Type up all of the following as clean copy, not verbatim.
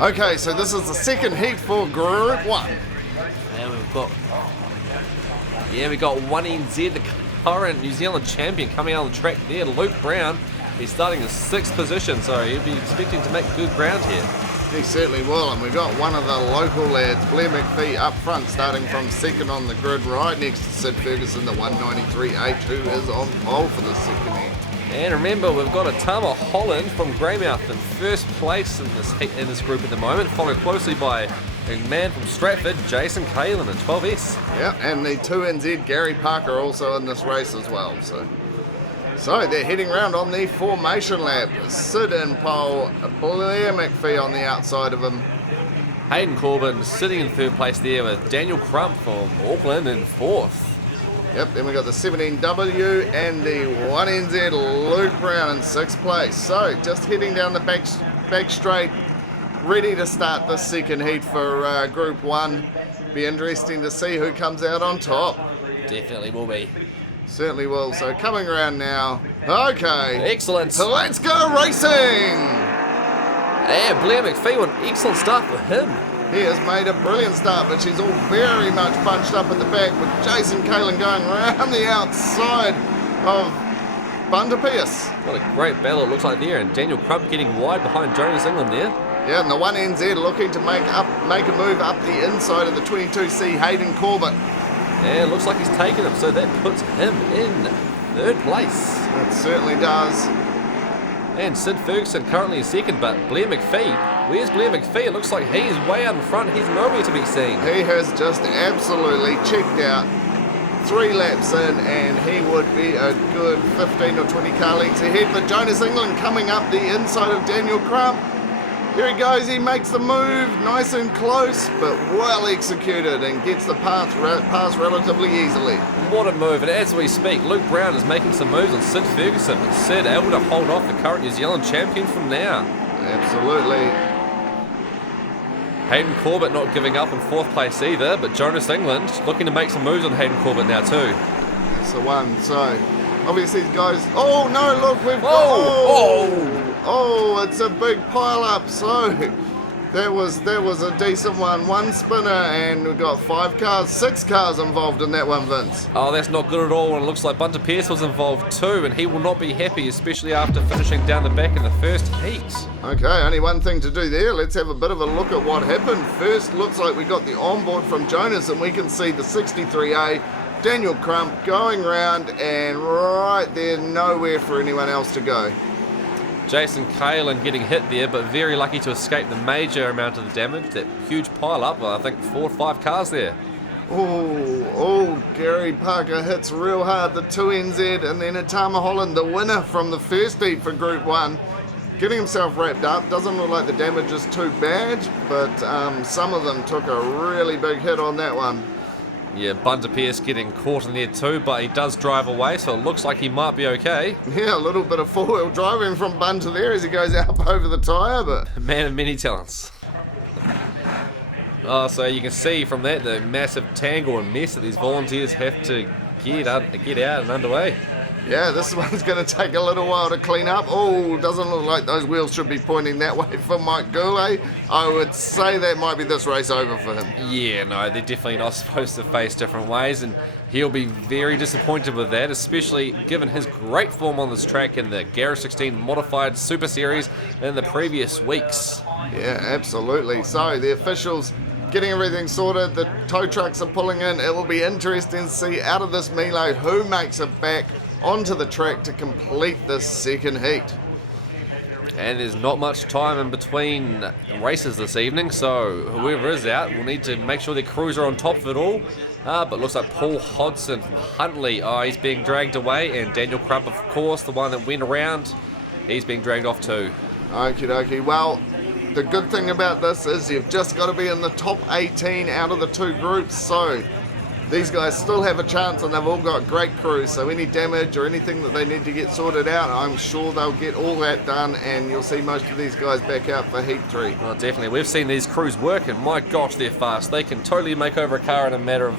Okay, so this is the second heat for Group 1. And we've got 1NZ, the current New Zealand champion, coming out on the track there. Luke Brown, he's starting in 6th position, so he'll be expecting to make good ground here. He certainly will, and we've got one of the local lads, Blair McPhee, up front, starting from second on the grid, right next to Sid Ferguson, the 193H, who is on pole for the second heat. And remember, we've got a Tama Holland from Greymouth in first place in this group at the moment, followed closely by a man from Stratford, Jason Kalen in 12S. Yeah, and the 2NZ Gary Parker also in this race as well. So they're heading round on the formation lap. Sid in pole, Blair McPhee on the outside of him. Hayden Corbin sitting in 3rd place there with Daniel Crump from Auckland in 4th. Yep, then we got the 17W and the 1NZ Luke Brown in 6th place. So just heading down the back straight, ready to start the second heat for Group 1. Be interesting to see who comes out on top. Definitely will be. Certainly will. So coming around now. Okay. Excellent. So let's go racing. Yeah, Blair McPhee, an excellent start for him. He has made a brilliant start, but she's all very much bunched up at the back with Jason Kalen going around the outside of Bunter Pierce. What a great battle it looks like there, and Daniel Crump getting wide behind Jonas England there. Yeah, and the 1NZ looking to make a move up the inside of the 22C Hayden Corbett. Yeah, it looks like he's taken him, so that puts him in 3rd place. It certainly does. And Sid Ferguson currently in 2nd, but Blair McPhee, where's Blair McPhee? It looks like he's way out in front. He's nowhere to be seen. He has just absolutely checked out 3 laps in, and he would be a good 15 or 20 car lengths ahead. But Jonas England coming up the inside of Daniel Crump. Here he goes, he makes the move, nice and close, but well executed, and gets the pass relatively easily. What a move, and as we speak, Luke Brown is making some moves on Sid Ferguson. Sid able to hold off the current New Zealand champion from now. Absolutely. Hayden Corbett not giving up in 4th place either, but Jonas England looking to make some moves on Hayden Corbett now too. That's the one, so obviously these guys, oh no, look, we've got, oh, it's a big pile up, so there was a decent one spinner, and we've got 6 cars involved in that one, Vince. Oh, that's not good at all, and it looks like Bunter Pierce was involved too, and he will not be happy, especially after finishing down the back in the first heat. Okay, only one thing to do there. Let's have a bit of a look at what happened. First, looks like we got the onboard from Jonas, and we can see the 63A, Daniel Crump, going round, and right there, nowhere for anyone else to go. Jason Kalen getting hit there, but very lucky to escape the major amount of the damage. That huge pile up, I think 4 or 5 cars there. Oh, Gary Parker hits real hard, the 2NZ, and then Tama Holland, the winner from the first heat for Group 1, getting himself wrapped up. Doesn't look like the damage is too bad, but some of them took a really big hit on that one. Yeah, Bunter Pierce getting caught in there too, but he does drive away, so it looks like he might be okay. Yeah, a little bit of four-wheel driving from Bunter there as he goes up over the tyre, but... Man of many talents. Oh, so you can see from that the massive tangle and mess that these volunteers have to get out and underway. Yeah, this one's going to take a little while to clean up. Oh, doesn't look like those wheels should be pointing that way for Mike Goulet. I would say that might be this race over for him. Yeah, no, they're definitely not supposed to face different ways, and he'll be very disappointed with that, especially given his great form on this track in the Garage 16 Modified Super Series in the previous weeks. Yeah, absolutely. So the officials getting everything sorted, the tow trucks are pulling in. It will be interesting to see out of this melee who makes it back onto the track to complete this second heat. And there's not much time in between races this evening, so whoever is out will need to make sure their crews are on top of it all. But looks like Paul Hodson from Huntley, he's being dragged away, and Daniel Crump, of course, the one that went around, he's being dragged off too. Okie dokie. Well, the good thing about this is you've just got to be in the top 18 out of the 2 groups, so these guys still have a chance, and they've all got great crews, so any damage or anything that they need to get sorted out, I'm sure they'll get all that done, and you'll see most of these guys back out for Heat 3. Well, definitely. We've seen these crews work, and my gosh, they're fast. They can totally make over a car in a matter of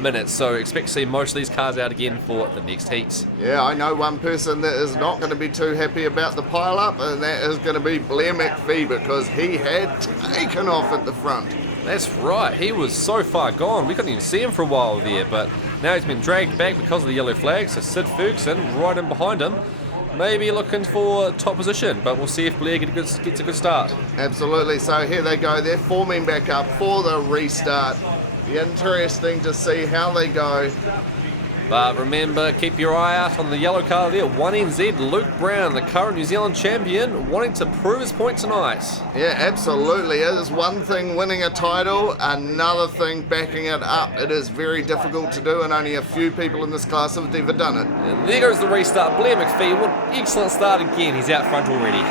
minutes. So expect to see most of these cars out again for the next heats. Yeah, I know one person that is not going to be too happy about the pile-up, and that is going to be Blair McPhee, because he had taken off at the front. That's right, he was so far gone, we couldn't even see him for a while there, but now he's been dragged back because of the yellow flag, so Sid Ferguson right in behind him. Maybe looking for top position, but we'll see if Blair gets a good start. Absolutely, so here they go, they're forming back up for the restart. Be interesting to see how they go. But remember, keep your eye out on the yellow car there. 1NZ, Luke Brown, the current New Zealand champion, wanting to prove his point tonight. Yeah, absolutely. It is one thing winning a title, another thing backing it up. It is very difficult to do, and only a few people in this class have ever done it. And there goes the restart. Blair McPhee, what an excellent start again. He's out front already.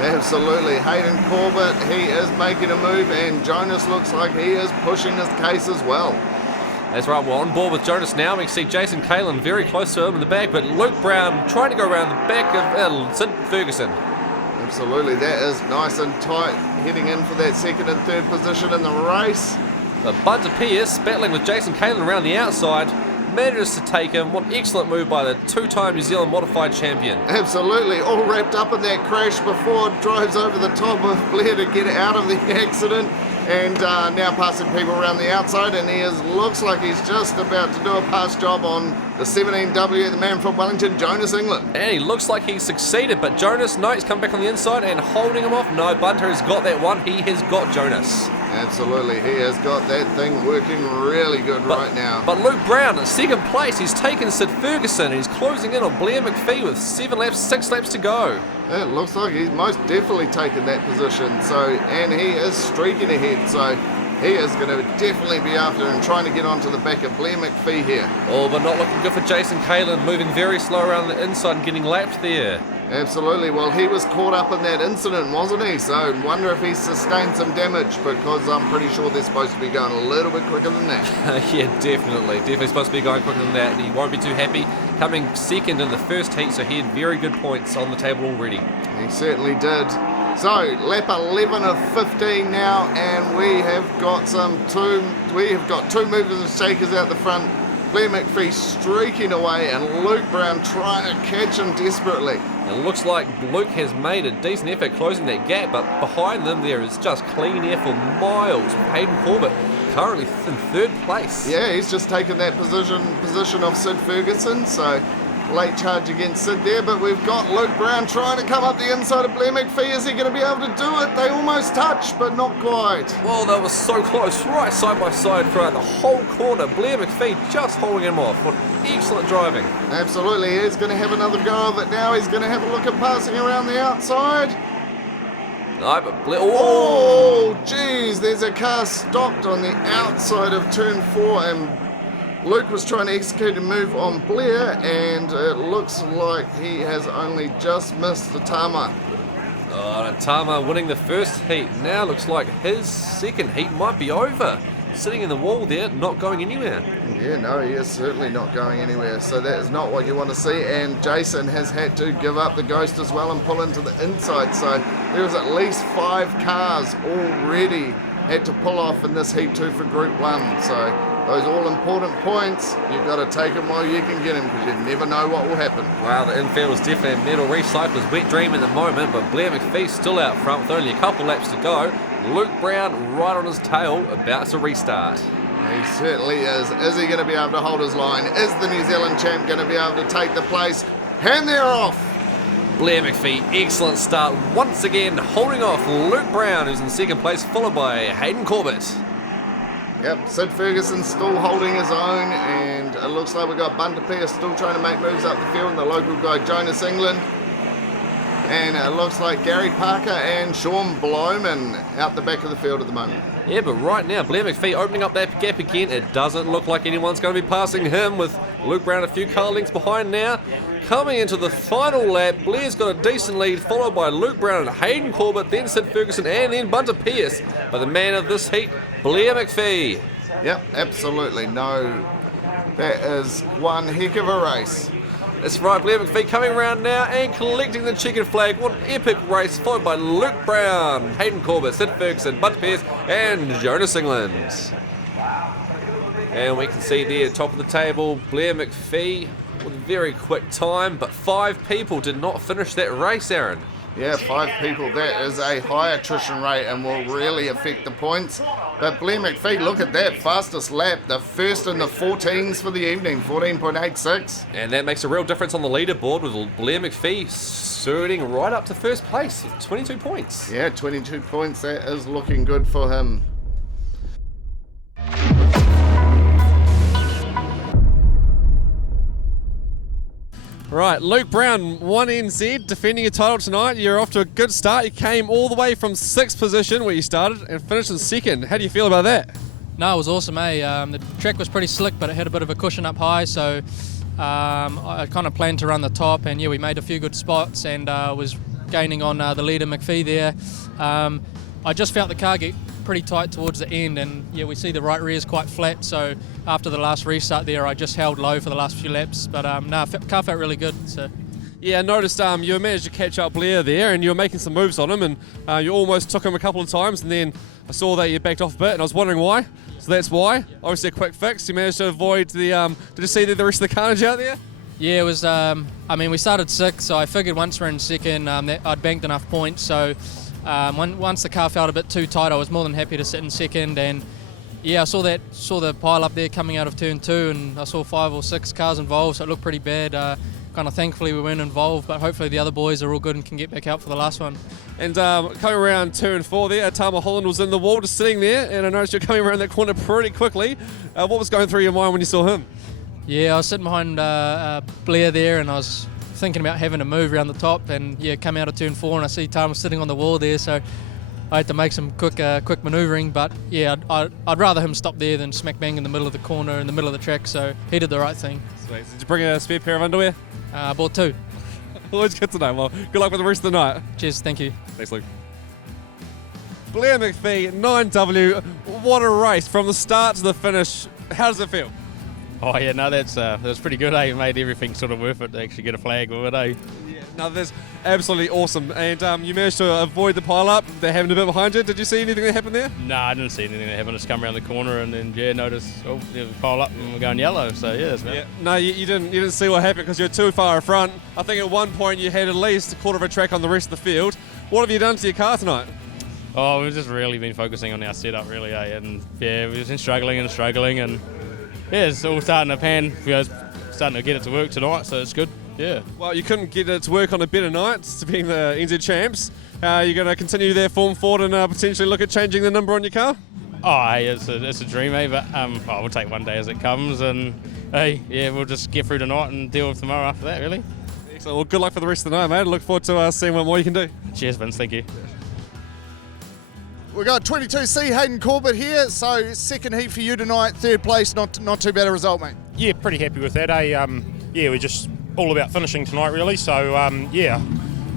Absolutely. Hayden Corbett, he is making a move, and Jonas looks like he is pushing his case as well. That's right, we're on board with Jonas now. We can see Jason Kalin very close to him in the back, but Luke Brown trying to go around the back of Sid Ferguson. Absolutely, that is nice and tight, heading in for that second and third position in the race. But Bunter Pierce battling with Jason Kalin around the outside, manages to take him. What an excellent move by the two-time New Zealand modified champion. Absolutely, all wrapped up in that crash before it drives over the top of Blair to get out of the accident. And now passing people around the outside, and he looks like he's just about to do a pass job on the 17W, the man from Wellington, Jonas England. And he looks like he succeeded, but Jonas, no, he's come back on the inside and holding him off. No, Bunter has got that one. He has got Jonas. Absolutely, he has got that thing working really good right now. But Luke Brown in second place, he's taken Sid Ferguson, and he's closing in on Blair McPhee with 6 laps to go. It looks like he's most definitely taken that position, and he is streaking ahead, so he is going to definitely be after and trying to get onto the back of Blair McPhee here. Oh, but not looking good for Jason Kalin, moving very slow around the inside and getting lapped there. Absolutely, well, he was caught up in that incident, wasn't he? So I wonder if he sustained some damage, because I'm pretty sure they're supposed to be going a little bit quicker than that. Yeah, definitely supposed to be going quicker than that, and he won't be too happy. Coming second in the first heat, so he had very good points on the table already. He certainly did. So, lap 11 of 15 now, and we have got two movers and shakers out the front. Blair McPhee streaking away, and Luke Brown trying to catch him desperately. It looks like Luke has made a decent effort closing that gap, but behind them there is just clean air for miles. Hayden Corbett currently in third place. Yeah, he's just taken that position of Sid Ferguson, so late charge against Sid there, but we've got Luke Brown trying to come up the inside of Blair McPhee. Is he going to be able to do it? They almost touched, but not quite. Well, they were so close, right side by side throughout the whole corner. Blair McPhee just holding him off. What excellent driving. Absolutely, he's going to have another go of it now. He's going to have a look at passing around the outside. No, but Blair... Oh, geez, there's a car stopped on the outside of turn 4, and Luke was trying to execute a move on Blair, and it looks like he has only just missed the Tama. Oh, Tama winning the first heat. Now looks like his second heat might be over. Sitting in the wall there, not going anywhere. Yeah, no, he is certainly not going anywhere, so that is not what you want to see, and Jason has had to give up the ghost as well and pull into the inside, so there's at least 5 cars already had to pull off in this Heat 2 for Group 1, so those all-important points, you've got to take them while you can get them, because you never know what will happen. Wow, the infield is definitely a metal recycler's wet dream at the moment, but Blair McPhee still out front with only a couple laps to go. Luke Brown right on his tail, about to restart. He certainly is. Is he going to be able to hold his line? Is the New Zealand champ going to be able to take the place? And they're off! Blair McPhee, excellent start once again, holding off Luke Brown, who's in second place, followed by Hayden Corbett. Yep, Sid Ferguson still holding his own, and it looks like we've got Bunter Pierce still trying to make moves up the field, and the local guy Jonas England. And it looks like Gary Parker and Sean Bloman out the back of the field at the moment. Yeah, but right now, Blair McPhee opening up that gap again. It doesn't look like anyone's going to be passing him, with Luke Brown a few car lengths behind now. Coming into the final lap, Blair's got a decent lead, followed by Luke Brown and Hayden Corbett, then Sid Ferguson, and then Bunter Pierce. But the man of this heat, Blair McPhee. Yep, absolutely. No, that is one heck of a race. That's right, Blair McPhee coming around now and collecting the chicken flag. What an epic race, followed by Luke Brown, Hayden Corbett, Sid Ferguson, Bunter Pierce, and Jonas England. And we can see there, top of the table, Blair McPhee with a very quick time, but 5 people did not finish that race, Aaron. Yeah, 5 people. That is a high attrition rate and will really affect the points. But Blair McPhee, look at that, fastest lap, the first in the 14s for the evening, 14.86. And that makes a real difference on the leaderboard with Blair McPhee surging right up to first place with 22 points. Yeah, 22 points. That is looking good for him. Right, Luke Brown, 1NZ, defending your title tonight. You're off to a good start. You came all the way from 6th position where you started and finished in 2nd. How do you feel about that? No, it was awesome, The track was pretty slick, but it had a bit of a cushion up high, so I kind of planned to run the top, and yeah, we made a few good spots and was gaining on the leader McPhee there. I just felt the car get pretty tight towards the end, and yeah, we see the right rear is quite flat, so after the last restart there I just held low for the last few laps, but car felt really good. So Yeah, I noticed you managed to catch up Blair there and you were making some moves on him, and you almost took him a couple of times, and then I saw that you backed off a bit and I was wondering why. So that's why. Obviously a quick fix. You managed to avoid the did you see the rest of the carnage out there? yeah, it was we started 6th, so I figured once we're in 2nd that I'd banked enough points, so once the car felt a bit too tight, I was more than happy to sit in 2nd, and yeah, I saw the pile up there coming out of turn 2, and I saw 5 or 6 cars involved, so it looked pretty bad. Kind of thankfully we weren't involved, but hopefully the other boys are all good and can get back out for the last one. And coming around turn 4 there, Tama Holland was in the wall just sitting there, and I noticed you're coming around that corner pretty quickly. What was going through your mind when you saw him? Yeah, I was sitting behind Blair there, and I was thinking about having to move around the top, and yeah, come out of turn 4 and I see Tama sitting on the wall there, so I had to make some quick manoeuvring, but yeah, I'd rather him stop there than smack bang in the middle of the corner, in the middle of the track, so he did the right thing. Sweet. Did you bring a spare pair of underwear? I bought 2. Always good to know. Well, good luck with the rest of the night. Cheers, thank you. Thanks, Luke. Blair McPhee, 9W. What a race from the start to the finish. How does it feel? Oh yeah, no, that's pretty good, eh? It made everything sort of worth it to actually get a flag with it, eh? Yeah, no, that's absolutely awesome. And you managed to avoid the pile-up. They're having a bit behind you. Did you see anything that happened there? No, I didn't see anything that happened. Just come around the corner and then noticed there's a pile up and we're going yellow. So yeah, that's yeah. No, you didn't see what happened because you're too far in front. I think at one point you had at least a quarter of a track on the rest of the field. What have you done to your car tonight? Oh, we've just really been focusing on our setup, really, eh? And yeah, we've been struggling, and yeah, it's all starting to pan. We're starting to get it to work tonight, so it's good. Yeah. Well, you couldn't get it to work on a better night to being the NZ champs. You're going to continue their form forward and potentially look at changing the number on your car? Oh, hey, it's a dream, eh? But we'll take one day as it comes, and hey, yeah, we'll just get through tonight and deal with tomorrow after that, really. Excellent. Well, good luck for the rest of the night, mate. Look forward to seeing what more you can do. Cheers, Vince. Thank you. We've got 22C Hayden Corbett here, so second heat for you tonight, third place, not too bad a result, mate. Yeah, pretty happy with that, eh? Yeah, we're just all about finishing tonight, really, so yeah,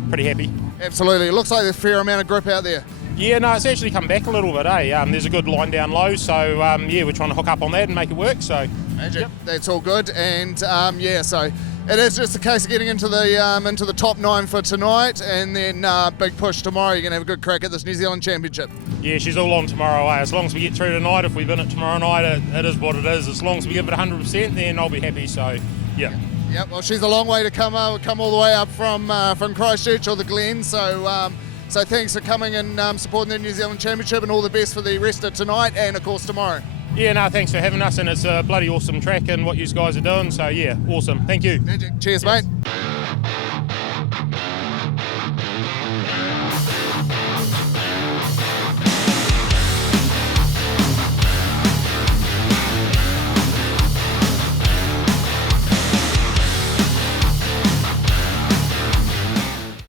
pretty happy. Absolutely, it looks like there's a fair amount of grip out there. Yeah, no, it's actually come back a little bit, eh? There's a good line down low, so yeah, we're trying to hook up on that and make it work, so. Magic, yep. That's all good, and yeah, so it is just a case of getting into the top 9 for tonight, and then big push tomorrow. You're going to have a good crack at this New Zealand Championship. Yeah, she's all on tomorrow, eh? As long as we get through tonight, if we win it tomorrow night, it is what it is. As long as we give it 100%, then I'll be happy, so yeah. Yep, well, she's a long way to come all the way up from Christchurch or the Glen, so thanks for coming and supporting the New Zealand Championship, and all the best for the rest of tonight and, of course, tomorrow. Yeah, no, thanks for having us, and it's a bloody awesome track and what you guys are doing, so yeah, awesome. Thank you. Cheers, mate.